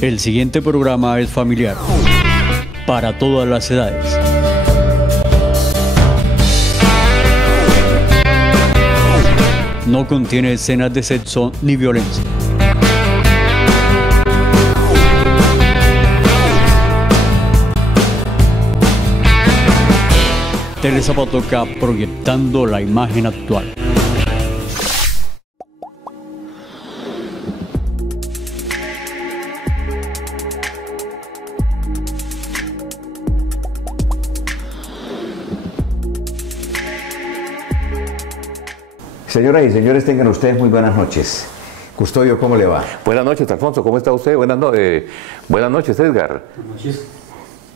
El siguiente programa es familiar, para todas las edades. No contiene escenas de sexo ni violencia. Tele Zapatoca, proyectando la imagen actual. Señoras y señores, tengan ustedes muy buenas noches. Custodio, ¿cómo le va? Buenas noches, Alfonso, ¿cómo está usted? Buenas noches, Edgar. Buenas noches.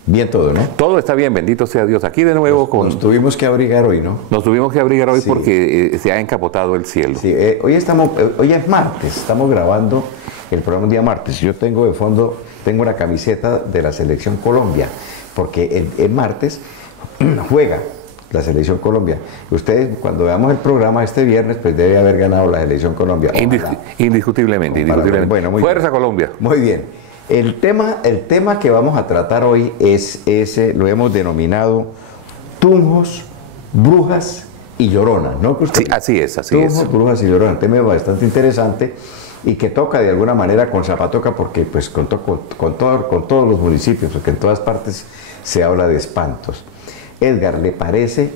Bien todo, ¿no? Todo está bien, bendito sea Dios. Aquí de nuevo Nos tuvimos que abrigar hoy, ¿no? Nos tuvimos que abrigar hoy Sí. Porque se ha encapotado el cielo. Sí, hoy es martes, estamos grabando el programa un día martes. Yo tengo de fondo, tengo una camiseta de la Selección Colombia, porque el martes juega la Selección Colombia. Ustedes, cuando veamos el programa este viernes, pues debe haber ganado la Selección Colombia. Indiscutiblemente. Bueno, muy Fuerza bien. Colombia. Muy bien. El tema que vamos a tratar hoy es ese, lo hemos denominado tunjos, brujas y lloronas, ¿no? Sí, así es. Tunjos, brujas y lloronas. Un tema bastante interesante y que toca de alguna manera con Zapatoca, porque pues con todos los municipios, porque en todas partes se habla de espantos. Edgar, ¿le parece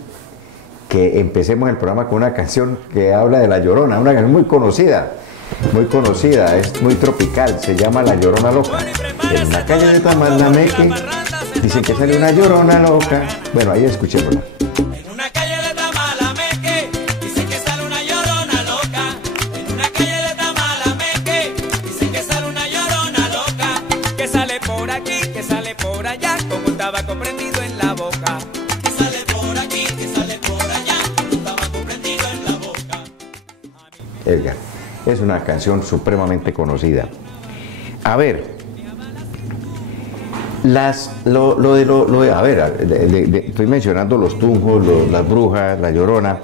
que empecemos el programa con una canción que habla de La Llorona? Una canción muy conocida, es muy tropical, se llama La Llorona Loca. En la calle de Tamalameque dicen que sale una llorona loca. Bueno, ahí escuchémosla. En una calle de Tamalameque dicen que sale una llorona loca. En una calle de Tamalameque dicen que sale una llorona loca. Que sale por aquí, que sale por allá, como un tabaco prendido en la boca. Que sale por aquí, que sale por allá, como un tabaco prendido en la boca. Edgar, es una canción supremamente conocida. A ver, estoy mencionando los tunjos, las brujas, la llorona.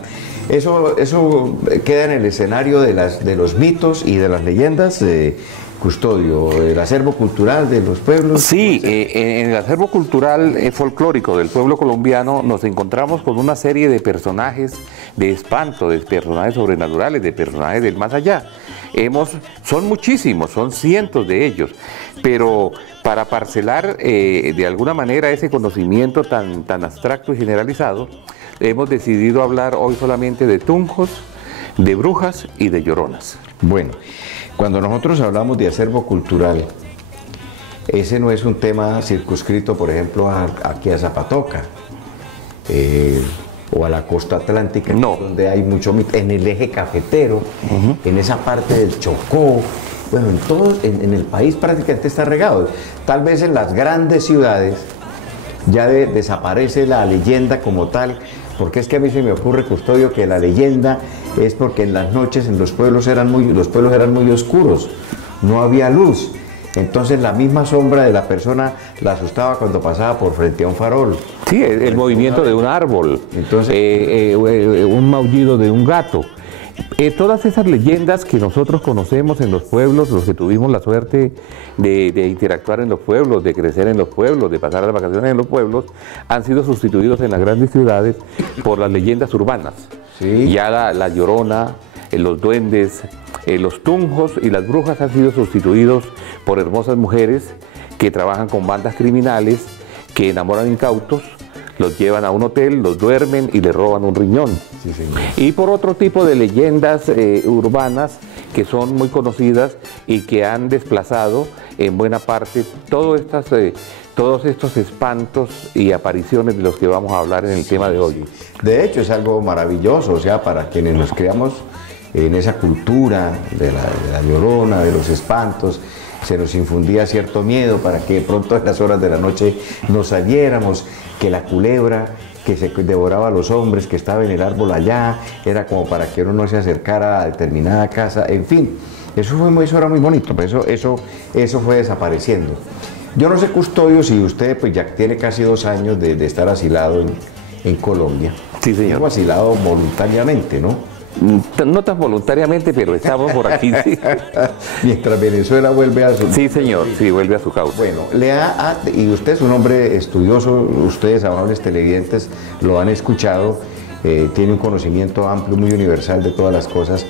Eso queda en el escenario de los mitos y de las leyendas. Custodio, el acervo cultural de los pueblos. Sí, en el acervo cultural folclórico del pueblo colombiano nos encontramos con una serie de personajes de espanto, de personajes sobrenaturales, de personajes del más allá. Son muchísimos, son cientos de ellos, pero para parcelar de alguna manera ese conocimiento tan abstracto y generalizado, hemos decidido hablar hoy solamente de tunjos, de brujas y de lloronas. Bueno, cuando nosotros hablamos de acervo cultural, ese no es un tema circunscrito, por ejemplo, aquí a Zapatoca o a la costa atlántica, no, donde hay mucho mito, en el eje cafetero, en esa parte del Chocó. Bueno, en el país prácticamente está regado. Tal vez en las grandes ciudades ya desaparece la leyenda como tal, porque es que a mí se me ocurre, Custodio, que la leyenda es porque en las noches en los pueblos eran muy oscuros, no había luz. Entonces la misma sombra de la persona la asustaba cuando pasaba por frente a un farol. Sí, el movimiento de un árbol, Entonces, un maullido de un gato. Todas esas leyendas que nosotros conocemos en los pueblos, los que tuvimos la suerte de interactuar en los pueblos, de crecer en los pueblos, de pasar las vacaciones en los pueblos, han sido sustituidos en las grandes ciudades por las leyendas urbanas. Sí. Ya la Llorona, los duendes, los tunjos y las brujas han sido sustituidos por hermosas mujeres que trabajan con bandas criminales, que enamoran incautos, los llevan a un hotel, los duermen y les roban un riñón. sí, señor. Y por otro tipo de leyendas urbanas que son muy conocidas y que han desplazado en buena parte todos estos espantos y apariciones de los que vamos a hablar en el tema de hoy. De hecho, es algo maravilloso, o sea, para quienes nos criamos en esa cultura de la Llorona, de los espantos, se nos infundía cierto miedo para que de pronto en las horas de la noche nos saliéramos, que la culebra que se devoraba a los hombres, que estaba en el árbol allá, era como para que uno no se acercara a determinada casa, en fin. Eso era muy bonito, pero eso fue desapareciendo. Yo no sé, custodio, si usted pues ya tiene casi 2 años de estar asilado en Colombia. Sí, señor. Digo asilado voluntariamente, ¿no? No tan voluntariamente, pero estamos por aquí. Sí, Mientras Venezuela vuelve a su... sí, señor, sí, vuelve a su causa. Bueno, y usted es un hombre estudioso, ustedes, amables televidentes, lo han escuchado, tiene un conocimiento amplio, muy universal de todas las cosas.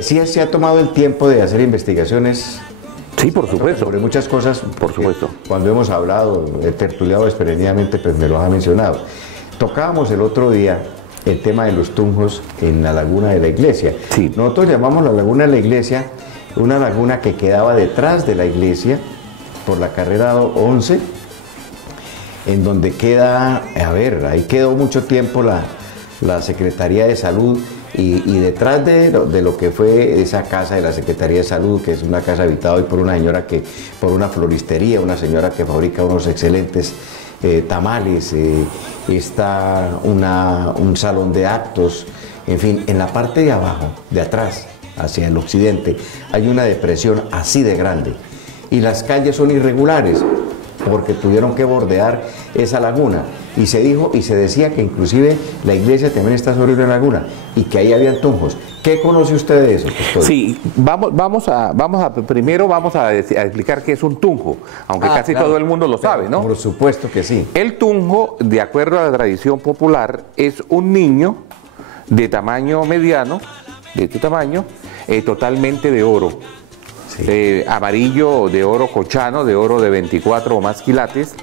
¿Sí se ha tomado el tiempo de hacer investigaciones? Sí, por supuesto. Sobre muchas cosas. Por supuesto. Cuando hemos hablado, tertuliado desprendidamente, pues me lo ha mencionado. Tocábamos el otro día el tema de los tunjos en la laguna de la iglesia. Sí. Nosotros llamamos la laguna de la iglesia una laguna que quedaba detrás de la iglesia por la carrera 11, en donde queda, ahí quedó mucho tiempo la Secretaría de Salud y detrás de lo que fue esa casa de la Secretaría de Salud, que es una casa habitada hoy por una señora por una floristería, una señora que fabrica unos excelentes tamales, está un salón de actos, en fin, en la parte de abajo, de atrás, hacia el occidente, hay una depresión así de grande y las calles son irregulares porque tuvieron que bordear esa laguna y se dijo y se decía que inclusive la iglesia también está sobre una laguna y que ahí habían tunjos. ¿Qué conoce usted de eso, custodio? Sí, primero vamos a explicar qué es un tunjo, aunque casi claro, todo el mundo lo sabe, ¿no? Por supuesto que sí. El tunjo, de acuerdo a la tradición popular, es un niño de tamaño mediano, de este tamaño, totalmente de oro. Sí. Amarillo, de oro cochano, de oro de 24 o más quilates,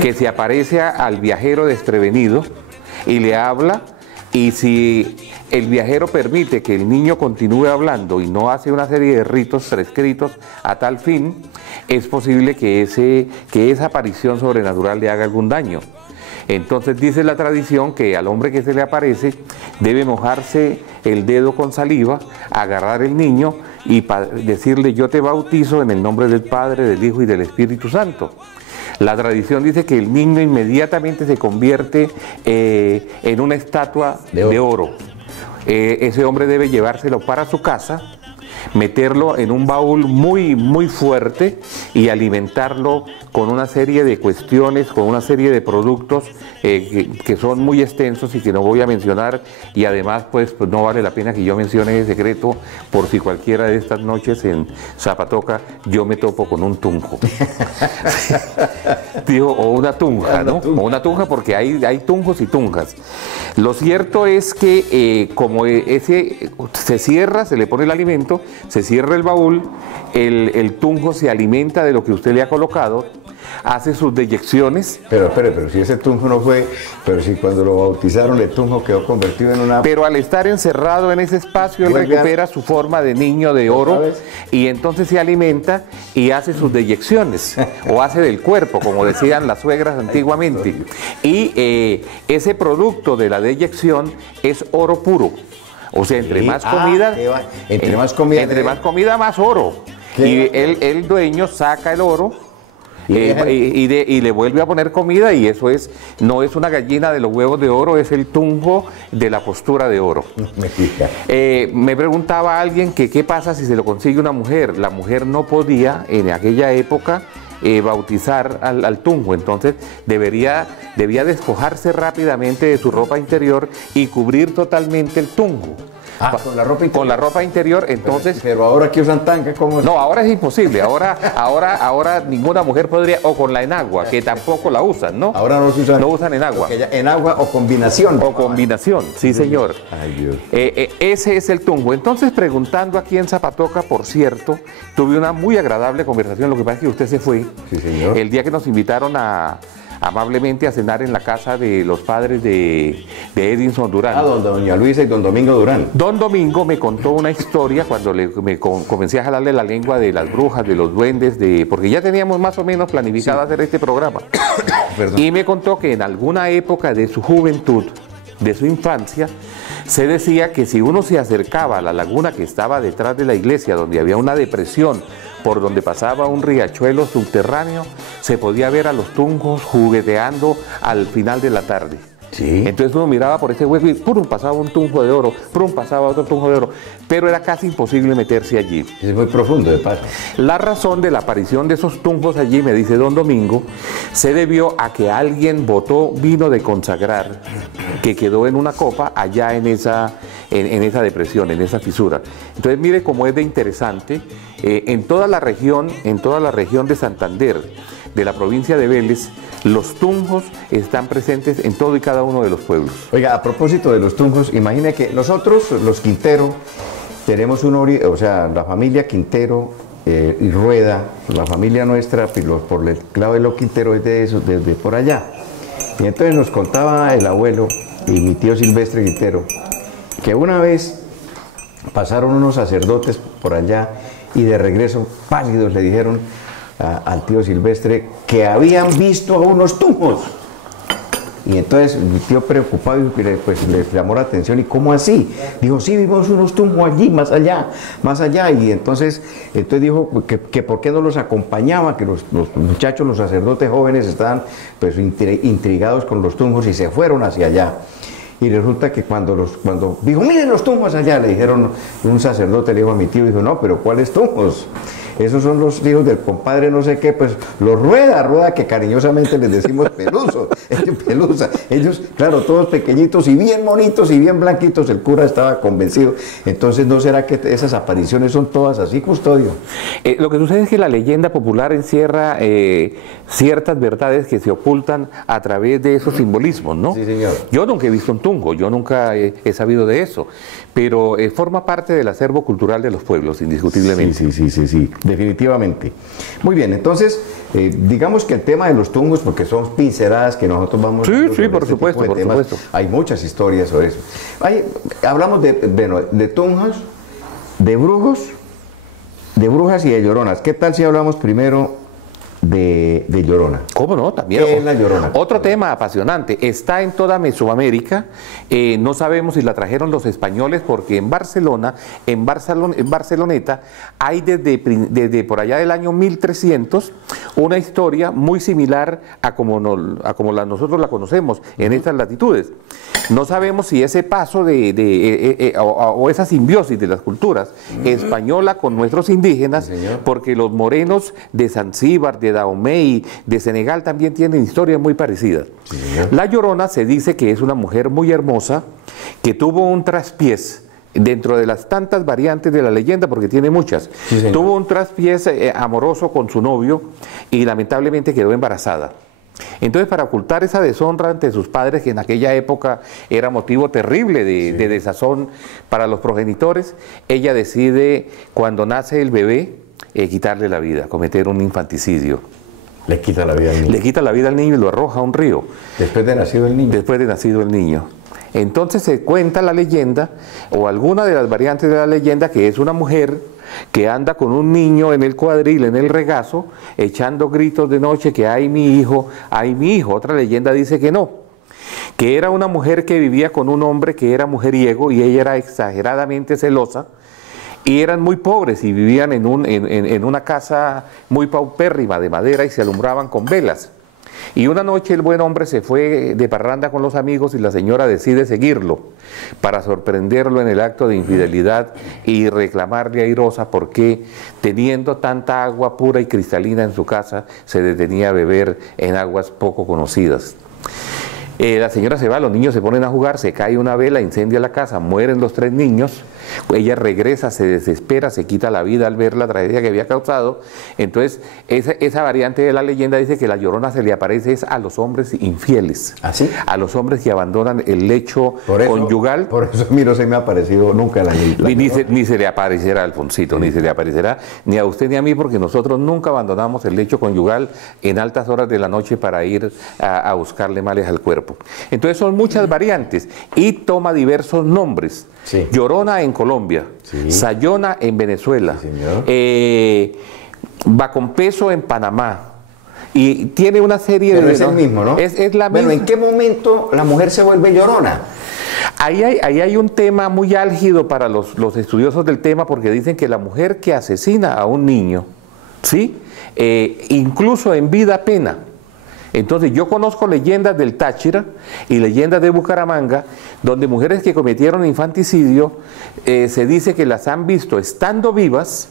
que se aparece al viajero desprevenido y le habla, y si el viajero permite que el niño continúe hablando y no hace una serie de ritos prescritos a tal fin, es posible que esa aparición sobrenatural le haga algún daño. Entonces dice la tradición que al hombre que se le aparece debe mojarse el dedo con saliva, agarrar el niño y decirle: yo te bautizo en el nombre del Padre, del Hijo y del Espíritu Santo. La tradición dice que el niño inmediatamente se convierte en una estatua de oro. Ese hombre debe llevárselo para su casa, meterlo en un baúl muy, muy fuerte y alimentarlo con una serie de cuestiones, con una serie de productos que son muy extensos y que no voy a mencionar, y además pues no vale la pena que yo mencione ese secreto por si cualquiera de estas noches en Zapatoca yo me topo con un tunjo. Digo, o una tunja, ¿no? O una tunja, porque hay tunjos y tunjas. Lo cierto es que como ese se cierra, se le pone el alimento, se cierra el baúl, el tunjo se alimenta de lo que usted le ha colocado, hace sus deyecciones. Pero si ese tunjo no fue, pero si cuando lo bautizaron el tunjo quedó convertido en una... Pero al estar encerrado en ese espacio, él recupera su forma de niño de oro y entonces se alimenta y hace sus deyecciones, o hace del cuerpo, como decían las suegras antiguamente. Y ese producto de la deyección es oro puro. O sea, entre más comida, entre más comida, más oro. Y el dueño saca el oro y le vuelve a poner comida, y eso no es una gallina de los huevos de oro, es el tunjo de la postura de oro. Me preguntaba alguien que qué pasa si se lo consigue una mujer. La mujer no podía en aquella época bautizar al tunjo, entonces debía despojarse rápidamente de su ropa interior y cubrir totalmente el tunjo. Con la ropa interior. Con la ropa interior, entonces... Pero ahora que usan tanga, ¿cómo es? No, ahora es imposible. Ahora ninguna mujer podría, o con la enagua, que tampoco la usan, ¿no? Ahora no se usan. No usan enagua. Enagua o combinación. O combinación, sí, señor. Ay, Dios. Ese es el tunjo. Entonces, preguntando aquí en Zapatoca, por cierto, tuve una muy agradable conversación. Lo que pasa es que usted se fue. Sí, señor. El día que nos invitaron amablemente a cenar en la casa de los padres de Edinson Durán. Doña Luisa y don Domingo Durán. Don Domingo me contó una historia cuando comencé a jalarle la lengua de las brujas, de los duendes, porque ya teníamos más o menos planificado hacer este programa. Y me contó que en alguna época de su juventud, de su infancia, se decía que si uno se acercaba a la laguna que estaba detrás de la iglesia, donde había una depresión por donde pasaba un riachuelo subterráneo, se podía ver a los tunjos jugueteando al final de la tarde. Sí. Entonces uno miraba por ese hueco y ¡pum! Pasaba un tunjo de oro, ¡pum! Pasaba otro tunjo de oro, pero era casi imposible meterse allí. Es muy profundo, de paso. La razón de la aparición de esos tunjos allí, me dice don Domingo, se debió a que alguien botó vino de consagrar que quedó en una copa allá en esa depresión, en esa fisura. Entonces mire cómo es de interesante, en toda la región de Santander, de la provincia de Vélez, los tunjos están presentes en todo y cada uno de los pueblos. Oiga, a propósito de los tunjos, imagine que nosotros, los Quintero, tenemos la familia Quintero y Rueda, la familia nuestra, por el lado de los Quintero es de por allá. Y entonces nos contaba el abuelo y mi tío Silvestre Quintero, que una vez pasaron unos sacerdotes por allá y de regreso, pálidos, le dijeron al tío Silvestre que habían visto a unos tunjos. Y entonces mi tío preocupado pues le llamó la atención, ¿y cómo así? Dijo, sí, vimos unos tunjos allí, más allá. Y entonces dijo que por qué no los acompañaba, que los muchachos, los sacerdotes jóvenes estaban pues intrigados con los tunjos y se fueron hacia allá. Y resulta que cuando dijo, miren los tunjos allá, le dijeron, un sacerdote le dijo a mi tío, dijo, no, pero ¿cuáles tunjos? Esos son los hijos del compadre no sé qué, pues los Rueda, que cariñosamente les decimos Pelusa. Ellos, claro, todos pequeñitos y bien bonitos y bien blanquitos, el cura estaba convencido. Entonces, ¿no será que esas apariciones son todas así, Custodio? Lo que sucede es que la leyenda popular encierra ciertas verdades que se ocultan a través de esos simbolismos, ¿no? Sí, señor. Yo nunca he visto un tunjo, yo nunca he sabido de eso, pero forma parte del acervo cultural de los pueblos, indiscutiblemente. Sí, definitivamente. Muy bien, entonces, digamos que el tema de los tungos, porque son pinceladas que nosotros vamos... Sí, por supuesto. Hay muchas historias sobre eso. Hablamos de tunjos, de brujos, de brujas y de lloronas. ¿Qué tal si hablamos primero de Llorona? ¿Cómo no? También. ¿Qué es la Llorona? Otro tema apasionante. Está en toda Mesoamérica. No sabemos si la trajeron los españoles porque en Barceloneta, hay desde por allá del año 1300 una historia muy similar a como nosotros la conocemos en estas latitudes. No sabemos si ese paso o esa simbiosis de las culturas española con nuestros indígenas, sí, porque los morenos de Zanzíbar, de Dahomey, de Senegal también tienen historias muy parecidas. Sí, la Llorona se dice que es una mujer muy hermosa que tuvo un traspiés dentro de las tantas variantes de la leyenda, porque tiene muchas. Sí, tuvo un traspiés amoroso con su novio y lamentablemente quedó embarazada. Entonces, para ocultar esa deshonra ante sus padres, que en aquella época era motivo terrible de desazón para los progenitores, ella decide, cuando nace el bebé, quitarle la vida, cometer un infanticidio. Le quita la vida al niño. Le quita la vida al niño y lo arroja a un río. Después de nacido el niño. Después de nacido el niño. Entonces se cuenta la leyenda, o alguna de las variantes de la leyenda, que es una mujer que anda con un niño en el cuadril, en el regazo, echando gritos de noche que ¡ay mi hijo, ay mi hijo! Otra leyenda dice que no, que era una mujer que vivía con un hombre que era mujeriego y ella era exageradamente celosa, y eran muy pobres y vivían en una casa muy paupérrima de madera y se alumbraban con velas. Y una noche el buen hombre se fue de parranda con los amigos y la señora decide seguirlo para sorprenderlo en el acto de infidelidad y reclamarle airosa por qué, teniendo tanta agua pura y cristalina en su casa, se detenía a beber en aguas poco conocidas. La señora se va, los niños se ponen a jugar, se cae una vela, incendia la casa, mueren los 3 niños, ella regresa, se desespera, se quita la vida al ver la tragedia que había causado. Entonces, esa variante de la leyenda dice que la Llorona se le aparece a los hombres infieles, ¿ah, sí? A los hombres que abandonan el lecho conyugal. Por eso a mí no se me ha aparecido nunca la ni se le aparecerá, Alfonsito, ni se le aparecerá, ni a usted ni a mí, porque nosotros nunca abandonamos el lecho conyugal en altas horas de la noche para ir a buscarle males al cuerpo. Entonces son muchas variantes y toma diversos nombres. Sí. Llorona en Colombia, sí. Sayona en Venezuela, sí, Bacompeso en Panamá, y tiene una serie Pero de... es el mismo, ¿no? Es la misma. Bueno, ¿en qué momento la mujer se vuelve llorona? Ahí hay un tema muy álgido para los estudiosos del tema, porque dicen que la mujer que asesina a un niño, ¿sí? Incluso en vida pena, Entonces yo conozco leyendas del Táchira y leyendas de Bucaramanga, donde mujeres que cometieron infanticidio, se dice que las han visto estando vivas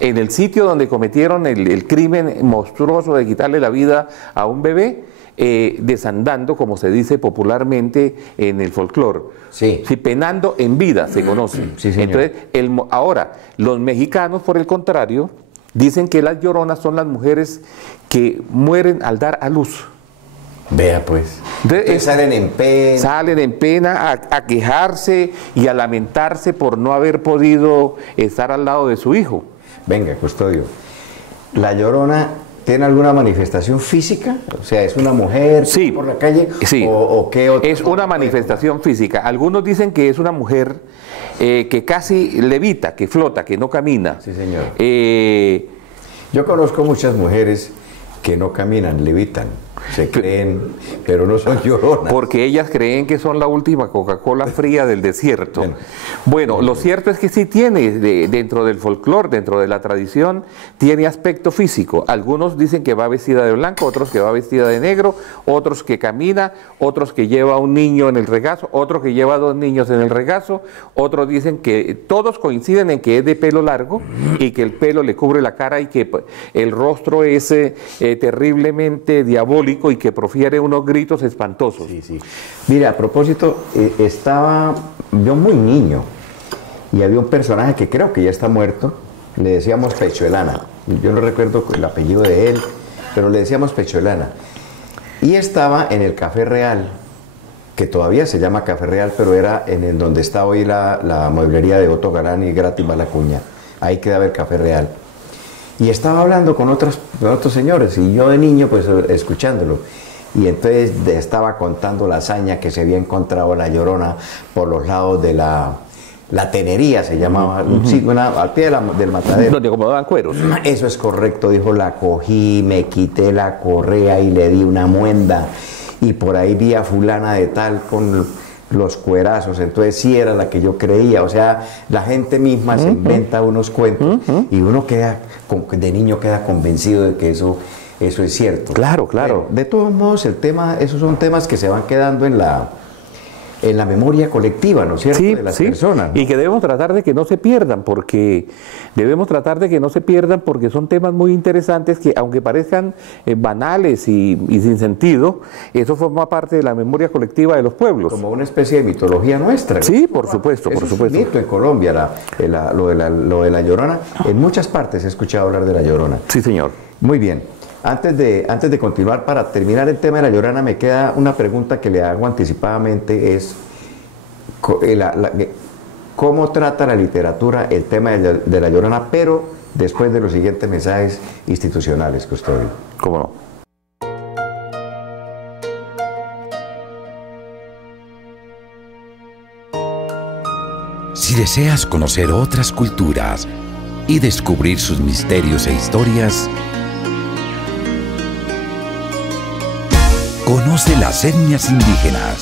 en el sitio donde cometieron el crimen monstruoso de quitarle la vida a un bebé, desandando, como se dice popularmente en el folclore. Sí. Sí, penando en vida, se conoce. Sí, señor. Entonces, ahora, los mexicanos, por el contrario, dicen que las lloronas son las mujeres que mueren al dar a luz. Vea pues. Entonces, Salen en pena. Salen en pena a quejarse y a lamentarse por no haber podido estar al lado de su hijo. Venga, Custodio. ¿La Llorona tiene alguna manifestación física? O sea, ¿es una mujer Sí. por la calle? Sí. ¿O qué otro? Es una manifestación física. Algunos dicen que es una mujer que casi levita, que flota, que no camina. Sí, señor. Yo conozco muchas mujeres que no caminan, levitan, se creen, pero no son lloronas. Porque ellas creen que son la última Coca-Cola fría del desierto. Bueno, lo cierto es que sí tiene, dentro del folclore, dentro de la tradición, tiene aspecto físico. Algunos dicen que va vestida de blanco, otros que va vestida de negro, otros que camina, otros que lleva a un niño en el regazo, otros que lleva a 2 niños en el regazo, otros dicen que todos coinciden en que es de pelo largo y que el pelo le cubre la cara y que el rostro es terriblemente diabólico y que profiere unos gritos espantosos. Sí, sí. Mira, a propósito, estaba yo muy niño y había un personaje que creo que ya está muerto, le decíamos Pechuelana. Yo no recuerdo el apellido de él, pero le decíamos Pechuelana. Y estaba en el Café Real, que todavía se llama Café Real, pero era en el donde está hoy la mueblería de Otto Galán y Gratis Malacuña. Ahí quedaba el Café Real. Y estaba hablando con otros señores, y yo de niño, pues, escuchándolo. Y entonces estaba contando la hazaña que se había encontrado la Llorona por los lados de la Tenería, se llamaba, al pie del matadero. Donde acomodaban cueros. Eso es correcto, dijo, la cogí, me quité la correa y le di una muenda. Y por ahí vi a fulana de tal con los cuerazos, entonces sí era la que yo creía. O sea, la gente misma se inventa unos cuentos y uno queda, de niño queda convencido de que eso es cierto. Claro, claro. Pero, de todos modos, esos son temas que se van quedando en la memoria colectiva, ¿no es cierto?, Sí, de las sí. personas, ¿no? Y que debemos tratar de que no se pierdan, porque son temas muy interesantes que, aunque parezcan banales y sin sentido, eso forma parte de la memoria colectiva de los pueblos. Como una especie de mitología nuestra, ¿no? Sí, por supuesto, Eso por es un supuesto. mito en Colombia, lo de la Llorona. En muchas partes he escuchado hablar de la Llorona. Sí, señor. Muy bien. Antes de continuar, para terminar el tema de la Llorona, me queda una pregunta que le hago anticipadamente, es ¿cómo trata la literatura el tema de la Llorona, pero después de los siguientes mensajes institucionales, Custodio? ¿Cómo no? Si deseas conocer otras culturas y descubrir sus misterios e historias, conoce las etnias indígenas.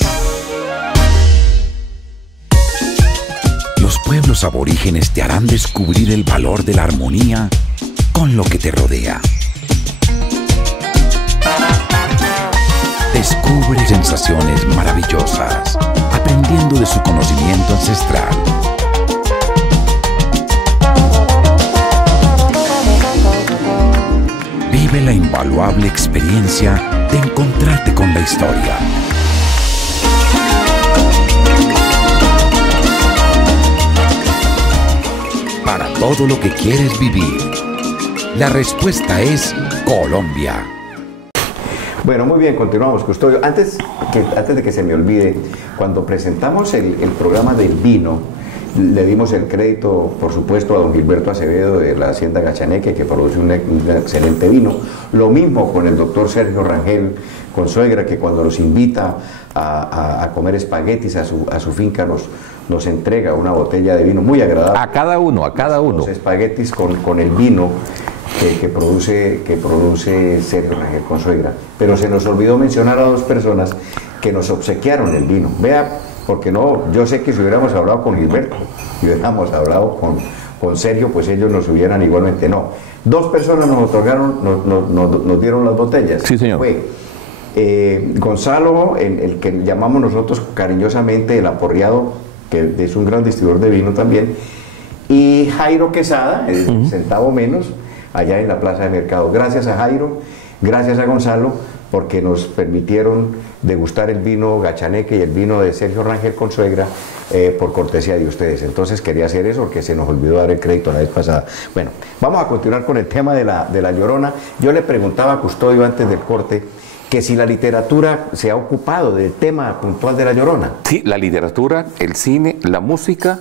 Los pueblos aborígenes te harán descubrir el valor de la armonía con lo que te rodea. Descubre sensaciones maravillosas, aprendiendo de su conocimiento ancestral. Vive la invaluable experiencia de encontrarte con la historia. Para todo lo que quieres vivir, la respuesta es Colombia. Bueno, muy bien, continuamos, Custodio. Antes de que se me olvide, cuando presentamos el programa del vino, le dimos el crédito, por supuesto, a don Gilberto Acevedo de la Hacienda Gachaneque, que produce un excelente vino. Lo mismo con el doctor Sergio Rangel Consuegra, que cuando nos invita a comer espaguetis a su finca nos entrega una botella de vino muy agradable. A cada uno. Los espaguetis con el vino que produce Sergio Rangel Consuegra. Pero se nos olvidó mencionar a 2 personas que nos obsequiaron el vino. Vea, porque no, yo sé que si hubiéramos hablado con Gilberto y hubiéramos hablado con Sergio, pues ellos nos hubieran igualmente. No, 2 personas nos otorgaron, nos dieron las botellas. Sí, señor. Fue Gonzalo, el que llamamos nosotros cariñosamente el aporreado, que es un gran distribuidor de vino también, y Jairo Quesada, el centavo menos, allá en la Plaza de Mercado. Gracias a Jairo, gracias a Gonzalo, porque nos permitieron degustar el vino Gachaneque y el vino de Sergio Rangel Consuegra por cortesía de ustedes. Entonces quería hacer eso porque se nos olvidó dar el crédito la vez pasada. Bueno, vamos a continuar con el tema de la Llorona. Yo le preguntaba a Custodio antes del corte que si la literatura se ha ocupado del tema puntual de la Llorona. Sí, la literatura, el cine, la música,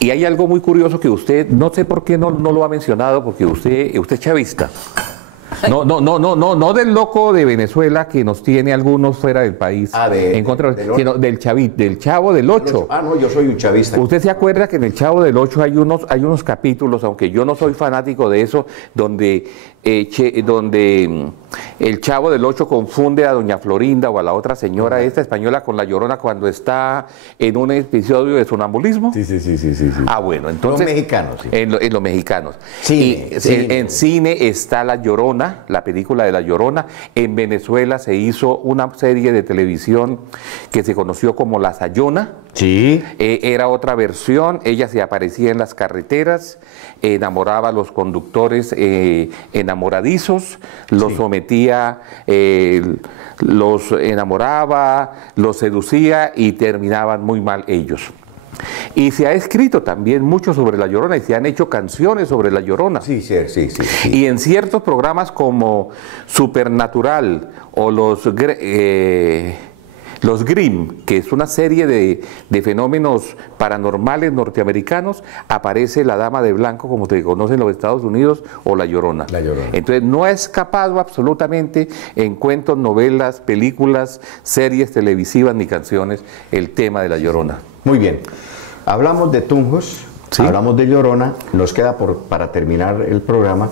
y hay algo muy curioso que usted, no sé por qué no lo ha mencionado, porque usted es chavista. No del loco de Venezuela que nos tiene algunos fuera del país, en contra, sino del Chavo del Ocho. Ah, no, yo soy un chavista. ¿Usted se acuerda que en el Chavo del Ocho hay unos capítulos, aunque yo no soy fanático de eso, donde el Chavo del Ocho confunde a doña Florinda o a la otra señora esta española con la Llorona cuando está en un episodio de sonambulismo? Sí. Ah, bueno, entonces... Los mexicanos, sí. En los mexicanos. Cine. En cine está La Llorona, la película de La Llorona. En Venezuela se hizo una serie de televisión que se conoció como La Sayona. Sí. Era otra versión, ella se aparecía en las carreteras, enamoraba a los conductores enamoradizos, los sometía, los enamoraba, los seducía y terminaban muy mal ellos. Y se ha escrito también mucho sobre La Llorona y se han hecho canciones sobre La Llorona. Sí. Y en ciertos programas como Supernatural o Los Grimm, que es una serie de fenómenos paranormales norteamericanos, aparece la Dama de Blanco, como se conoce en los Estados Unidos, o La Llorona. La Llorona. Entonces no ha escapado absolutamente en cuentos, novelas, películas, series televisivas ni canciones el tema de La Llorona. Muy bien. Hablamos de Tunjos, Sí. hablamos de Llorona, nos queda para terminar el programa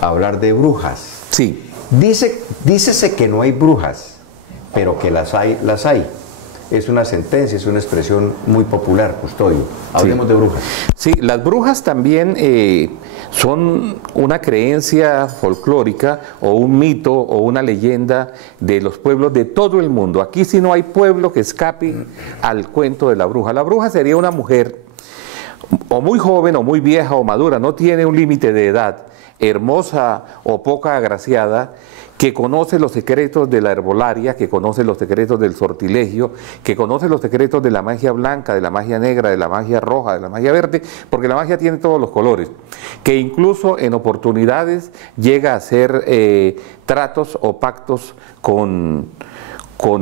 hablar de brujas. Sí. Dícese que no hay brujas, pero que las hay, las hay. Es una sentencia, es una expresión muy popular, Custodio. Hablemos de brujas. Sí, las brujas también son una creencia folclórica o un mito o una leyenda de los pueblos de todo el mundo. Aquí sí no hay pueblo que escape al cuento de la bruja. La bruja sería una mujer o muy joven o muy vieja o madura, no tiene un límite de edad, hermosa o poca agraciada, que conoce los secretos de la herbolaria, que conoce los secretos del sortilegio, que conoce los secretos de la magia blanca, de la magia negra, de la magia roja, de la magia verde, porque la magia tiene todos los colores, que incluso en oportunidades llega a hacer tratos o pactos con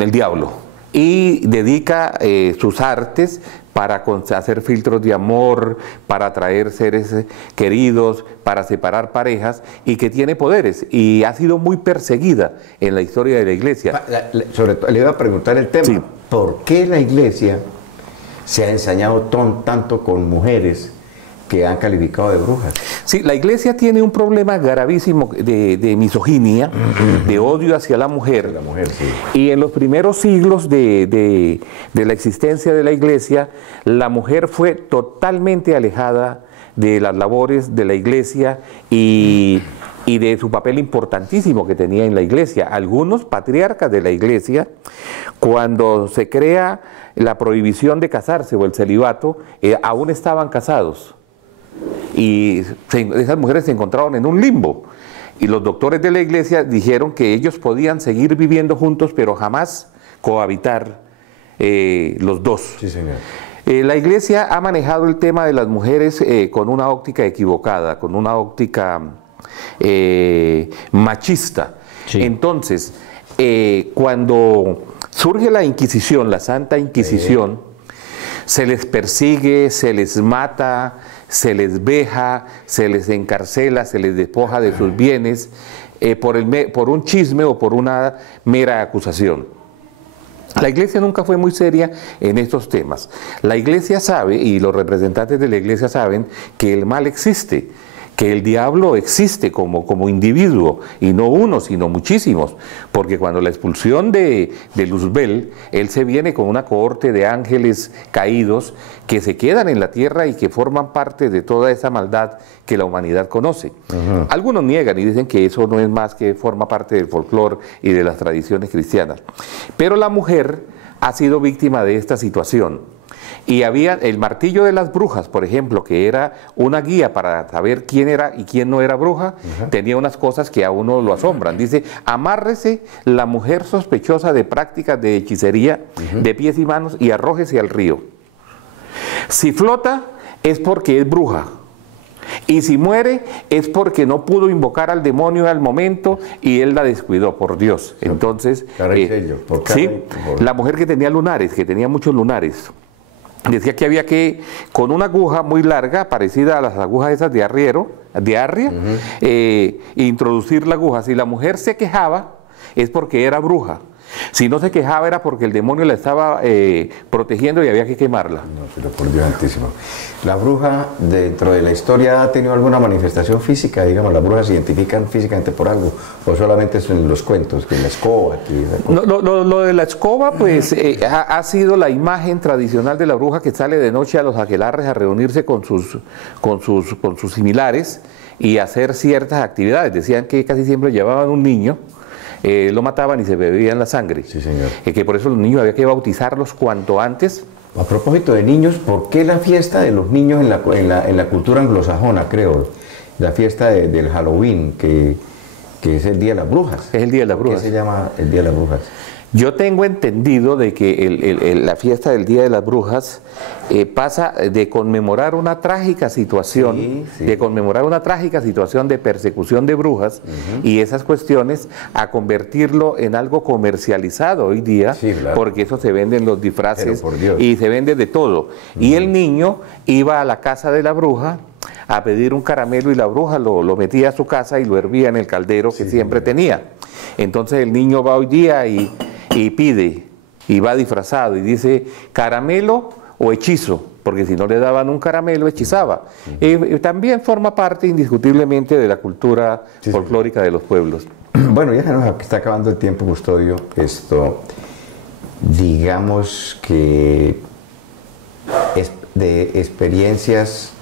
el diablo y dedica sus artes para hacer filtros de amor, para atraer seres queridos, para separar parejas, y que tiene poderes, y ha sido muy perseguida en la historia de la Iglesia. Sobre todo, le iba a preguntar el tema, Sí. ¿por qué la Iglesia se ha ensañado tanto con mujeres que han calificado de brujas? Sí, la Iglesia tiene un problema gravísimo de misoginia, de odio hacia la mujer. La mujer, sí. Y en los primeros siglos de la existencia de la Iglesia, la mujer fue totalmente alejada de las labores de la Iglesia y de su papel importantísimo que tenía en la Iglesia. Algunos patriarcas de la Iglesia, cuando se crea la prohibición de casarse o el celibato, aún estaban casados. Y esas mujeres se encontraron en un limbo. Y los doctores de la Iglesia dijeron que ellos podían seguir viviendo juntos, pero jamás cohabitar los dos. Sí, señor. La Iglesia ha manejado el tema de las mujeres con una óptica equivocada, con una óptica machista. Sí. Entonces, cuando surge la Inquisición, la Santa Inquisición, se les persigue, se les mata, se les veja, se les encarcela, se les despoja de sus bienes por un chisme o por una mera acusación. La Iglesia nunca fue muy seria en estos temas. La Iglesia sabe, y los representantes de la Iglesia saben, que el mal existe, que el diablo existe como individuo, y no uno, sino muchísimos, porque cuando la expulsión de Luzbel, él se viene con una cohorte de ángeles caídos que se quedan en la tierra y que forman parte de toda esa maldad que la humanidad conoce. Algunos niegan y dicen que eso no es más que forma parte del folclore y de las tradiciones cristianas. Pero la mujer ha sido víctima de esta situación. Y había el martillo de las brujas, por ejemplo, que era una guía para saber quién era y quién no era bruja, tenía unas cosas que a uno lo asombran. Dice, amárrese la mujer sospechosa de prácticas de hechicería de pies y manos y arrójese al río. Si flota es porque es bruja. Y si muere es porque no pudo invocar al demonio al momento y él la descuidó, por Dios. Entonces, la mujer que tenía lunares, que tenía muchos lunares, decía que había que, con una aguja muy larga, parecida a las agujas esas de arria, introducir la aguja. Si la mujer se quejaba, es porque era bruja. Si no se quejaba era porque el demonio la estaba protegiendo y había que quemarla. No, pero por Dios santísimo. ¿La bruja dentro de la historia ha tenido alguna manifestación física? Digamos, ¿las brujas se identifican físicamente por algo? ¿O solamente es en los cuentos, que en la escoba? Lo de la escoba, pues, ha sido la imagen tradicional de la bruja que sale de noche a los aquelarres a reunirse con sus similares y hacer ciertas actividades. Decían que casi siempre llevaban un niño, lo mataban y se bebían la sangre. Sí, señor. Que por eso los niños había que bautizarlos cuanto antes. A propósito de niños, ¿por qué la fiesta de los niños en la cultura anglosajona, creo? La fiesta del Halloween, que es el Día de las Brujas. Es el Día de las Brujas. ¿Por qué se llama el Día de las Brujas? Yo tengo entendido de que la fiesta del Día de las Brujas pasa de conmemorar una trágica situación, de persecución de brujas y esas cuestiones, a convertirlo en algo comercializado hoy día, porque eso se vende en los disfraces y se vende de todo. Y el niño iba a la casa de la bruja a pedir un caramelo y la bruja lo metía a su casa y lo hervía en el caldero que siempre tenía. Entonces el niño va hoy día y pide, y va disfrazado y dice caramelo o hechizo, porque si no le daban un caramelo hechizaba. También forma parte indiscutiblemente de la cultura folclórica de los pueblos. Bueno, ya nos está acabando el tiempo, Custodio. Digamos que de experiencias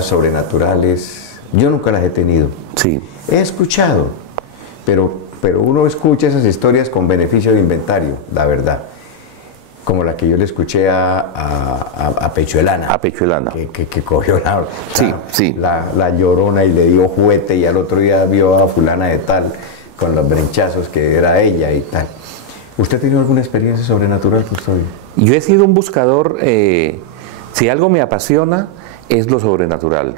sobrenaturales, yo nunca las he tenido. Sí. He escuchado, pero uno escucha esas historias con beneficio de inventario, la verdad. Como la que yo le escuché a Pechuelana. A Pechuelana. Que cogió la llorona y le dio juguete, y al otro día vio a fulana de tal con los brinchazos que era ella y tal. ¿Usted ha tenido alguna experiencia sobrenatural, Custodio? Yo he sido un buscador, si algo me apasiona, es lo sobrenatural.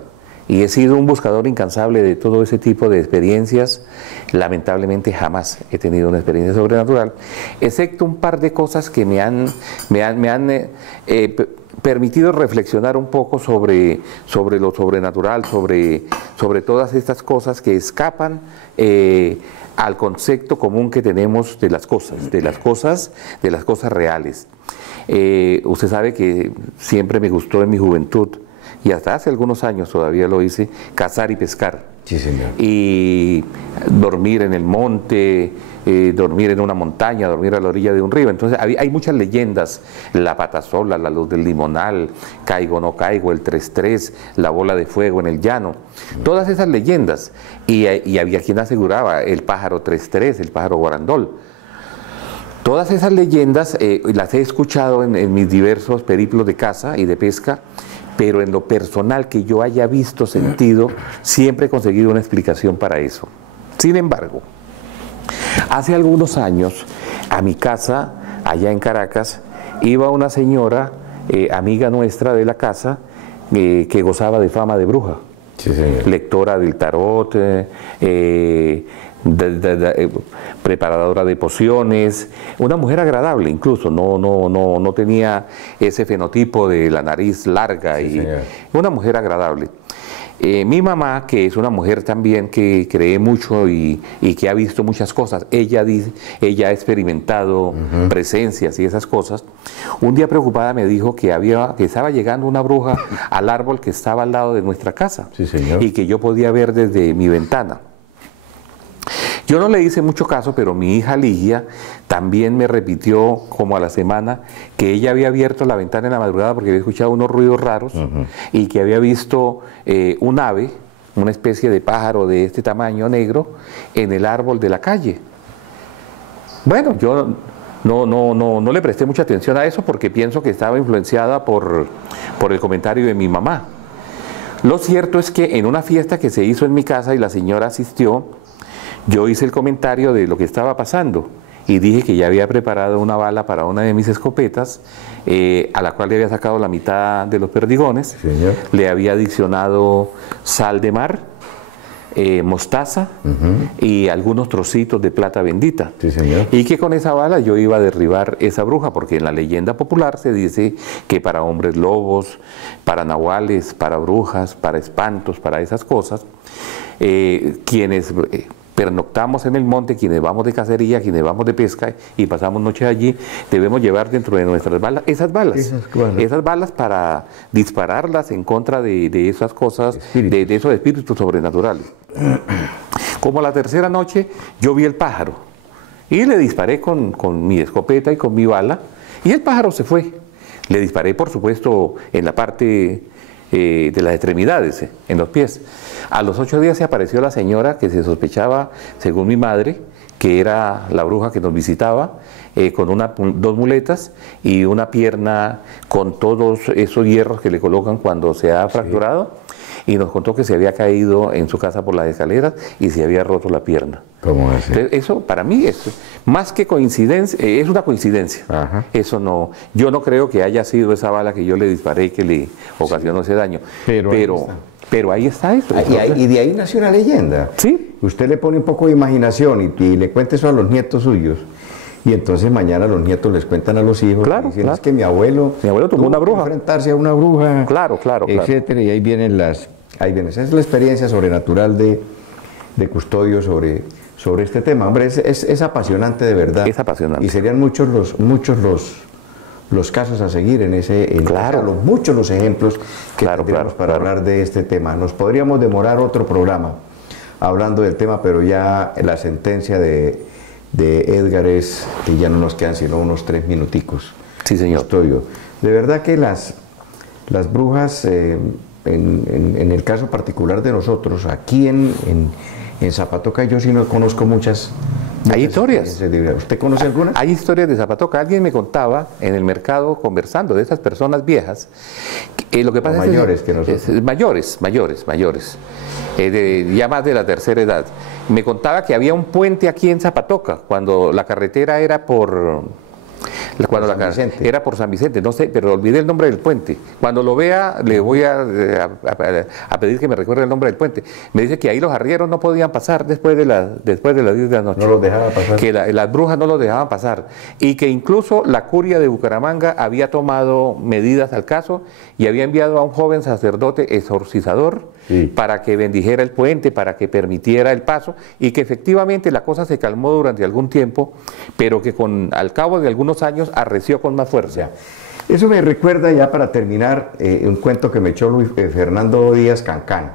Y he sido un buscador incansable de todo ese tipo de experiencias. Lamentablemente jamás he tenido una experiencia sobrenatural, excepto un par de cosas que me han permitido reflexionar un poco sobre lo sobrenatural, sobre todas estas cosas que escapan al concepto común que tenemos de las cosas reales. Usted sabe que siempre me gustó en mi juventud, y hasta hace algunos años todavía lo hice, cazar y pescar. Sí, señor. Y dormir en el monte, dormir en una montaña, dormir a la orilla de un río. Entonces hay muchas leyendas: la pata sola, la luz del limonal, caigo no caigo, el 3-3, la bola de fuego en el llano. Todas esas leyendas. Y había quien aseguraba el pájaro 3-3, el pájaro guarandol. Todas esas leyendas las he escuchado en mis diversos periplos de caza y de pesca, pero en lo personal que yo haya visto, sentido, siempre he conseguido una explicación para eso. Sin embargo, hace algunos años, a mi casa, allá en Caracas, iba una señora, amiga nuestra de la casa, que gozaba de fama de bruja. Sí, señor. Lectora del tarot, preparadora de pociones, una mujer agradable incluso, no tenía ese fenotipo de la nariz larga, sí, una mujer agradable. Mi mamá, que es una mujer también que cree mucho y que ha visto muchas cosas, ella ha experimentado presencias y esas cosas, un día preocupada me dijo que estaba llegando una bruja al árbol que estaba al lado de nuestra casa. Sí, señor. Y que yo podía ver desde mi ventana. Yo no le hice mucho caso, pero mi hija Ligia también me repitió como a la semana que ella había abierto la ventana en la madrugada porque había escuchado unos ruidos raros y que había visto un ave, una especie de pájaro de este tamaño negro, en el árbol de la calle. Bueno, yo no le presté mucha atención a eso porque pienso que estaba influenciada por el comentario de mi mamá. Lo cierto es que en una fiesta que se hizo en mi casa y la señora asistió, yo hice el comentario de lo que estaba pasando y dije que ya había preparado una bala para una de mis escopetas, a la cual le había sacado la mitad de los perdigones, Señor. le había adicionado sal de mar, mostaza y algunos trocitos de plata bendita. Sí, señor. Y que con esa bala yo iba a derribar esa bruja, porque en la leyenda popular se dice que para hombres lobos, para nahuales, para brujas, para espantos, para esas cosas, quienes pernoctamos en el monte, quienes vamos de cacería, quienes vamos de pesca y pasamos noche allí, debemos llevar dentro de nuestras balas esas balas para dispararlas en contra de esas cosas, de esos espíritus sobrenaturales. Como la tercera noche yo vi el pájaro y le disparé con mi escopeta y con mi bala y el pájaro se fue. Le disparé, por supuesto, en la parte de las extremidades, en los pies. A los 8 días se apareció la señora que se sospechaba, según mi madre, que era la bruja que nos visitaba, con dos muletas y una pierna con todos esos hierros que le colocan cuando se ha fracturado, y nos contó que se había caído en su casa por las escaleras y se había roto la pierna. ¿Cómo es? Entonces, eso para mí es más que coincidencia, es una coincidencia. Ajá. Eso no, yo no creo que haya sido esa bala que yo le disparé y que le ocasionó ese daño. Pero ahí está eso. Y de ahí nació una leyenda. Sí. Usted le pone un poco de imaginación y le cuenta eso a los nietos suyos. Y entonces mañana los nietos les cuentan a los hijos, Claro, dicen, claro. es que mi abuelo tuvo una bruja. que enfrentarse a una bruja, Claro. etcétera, y ahí vienen esa es la experiencia sobrenatural de Custodio sobre este tema. Hombre, es apasionante de verdad. Es apasionante. Y serían muchos los casos a seguir muchos los ejemplos que tendríamos para hablar de este tema. Nos podríamos demorar otro programa hablando del tema, pero ya la sentencia de Edgar es que ya no nos quedan sino unos 3 minuticos. Sí, señor. Custodio. De verdad que las brujas, en el caso particular de nosotros, aquí en Zapatoca, yo sí no conozco muchas. Hay historias. ¿Usted conoce alguna? Hay historias de Zapatoca. Alguien me contaba en el mercado, conversando de esas personas viejas, lo que pasa mayores que nosotros. Mayores, ya más de la tercera edad. Me contaba que había un puente aquí en Zapatoca, cuando la carretera era era por San Vicente, no sé, pero olvidé el nombre del puente. Cuando lo vea, le voy a pedir que me recuerde el nombre del puente. Me dice que ahí los arrieros no podían pasar después de las 10 de la noche. No los dejaban pasar. Que las brujas no los dejaban pasar. Y que incluso la curia de Bucaramanga había tomado medidas al caso y había enviado a un joven sacerdote exorcizador para que bendijera el puente, para que permitiera el paso, y que efectivamente la cosa se calmó durante algún tiempo, pero que al cabo de algunos años arreció con más fuerza. Eso me recuerda, ya para terminar, un cuento que me echó Fernando Díaz Cancán,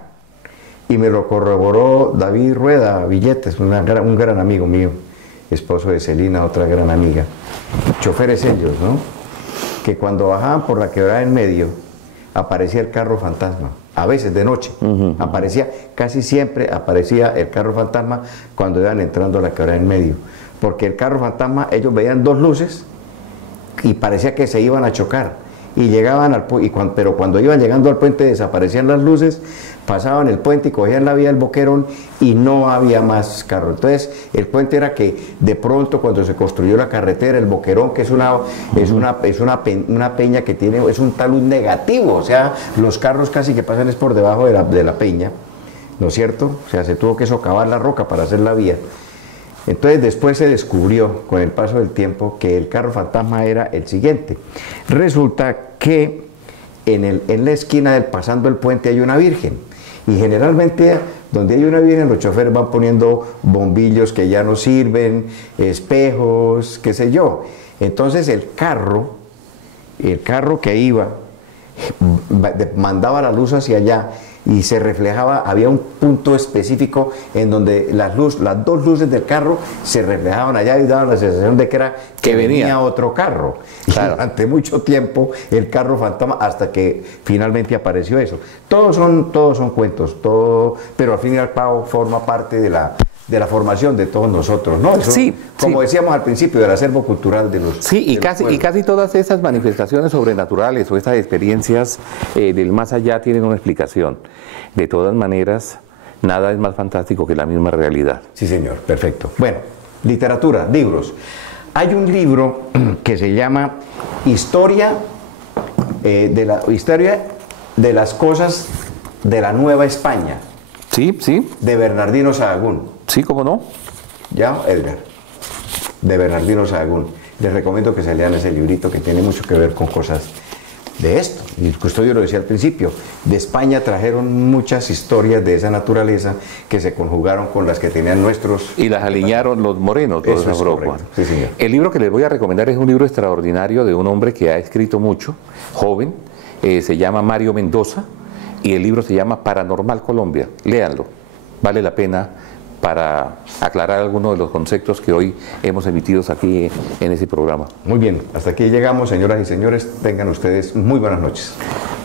y me lo corroboró David Rueda Villetes, un gran amigo mío, esposo de Celina, otra gran amiga, choferes ellos, ¿no? Que cuando bajaban por la quebrada en medio, aparecía el carro fantasma, a veces de noche, casi siempre aparecía el carro fantasma cuando iban entrando a la quebrada en medio, porque el carro fantasma, ellos veían 2 luces y parecía que se iban a chocar, y llegaban pero cuando iban llegando al puente desaparecían las luces, pasaban el puente y cogían la vía del Boquerón y no había más carro. Entonces el puente era que de pronto, cuando se construyó la carretera, el Boquerón, que es una peña que es un talud negativo, o sea, los carros casi que pasan es por debajo de la peña, ¿no es cierto? O sea, se tuvo que socavar la roca para hacer la vía. Entonces después se descubrió con el paso del tiempo que el carro fantasma era el siguiente. Resulta que en la esquina pasando el puente hay una virgen, y generalmente donde hay una virgen los choferes van poniendo bombillos que ya no sirven, espejos, qué sé yo. Entonces el carro el carro que iba mandaba la luz hacia allá y se reflejaba, había un punto específico en donde las dos luces del carro se reflejaban allá y daban la sensación de que venía otro carro. Claro. Y durante mucho tiempo el carro fantasma, hasta que finalmente apareció eso. Todos son cuentos, pero al fin y al cabo forma parte de la formación de todos nosotros, ¿no? Eso, sí, como decíamos al principio, del acervo cultural de los y casi todas esas manifestaciones sobrenaturales o estas experiencias del más allá tienen una explicación. De todas maneras, nada es más fantástico que la misma realidad. Sí, señor, perfecto. Bueno, literatura, libros. Hay un libro que se llama Historia de las cosas de la Nueva España. Sí, sí. De Bernardino Sahagún. Sí, ¿cómo no? ¿Ya, Edgar? De Bernardino Sahagún. Les recomiendo que se lean ese librito que tiene mucho que ver con cosas de esto. Y el custodio lo decía al principio, de España trajeron muchas historias de esa naturaleza que se conjugaron con las que tenían nuestros... Y las alinearon los morenos. Eso es correcto. Sí, señor. El libro que les voy a recomendar es un libro extraordinario de un hombre que ha escrito mucho, joven, se llama Mario Mendoza, y el libro se llama Paranormal Colombia. Léanlo, vale la pena para aclarar algunos de los conceptos que hoy hemos emitido aquí en ese programa. Muy bien, hasta aquí llegamos, señoras y señores. Tengan ustedes muy buenas noches.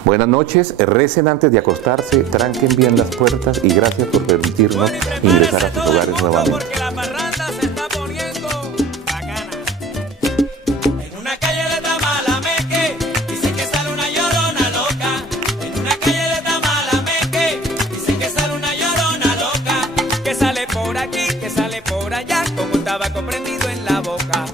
Buenas noches, recen antes de acostarse, tranquen bien las puertas y gracias por permitirnos ingresar a sus hogares nuevamente. Porque la parranda se está poniendo bacana. En una calle de Tamalameque dicen que sale una llorona loca. En una calle de Tamalameque dicen que sale una llorona loca. Que sale por aquí, que sale por allá, como un tabaco prendido en la boca.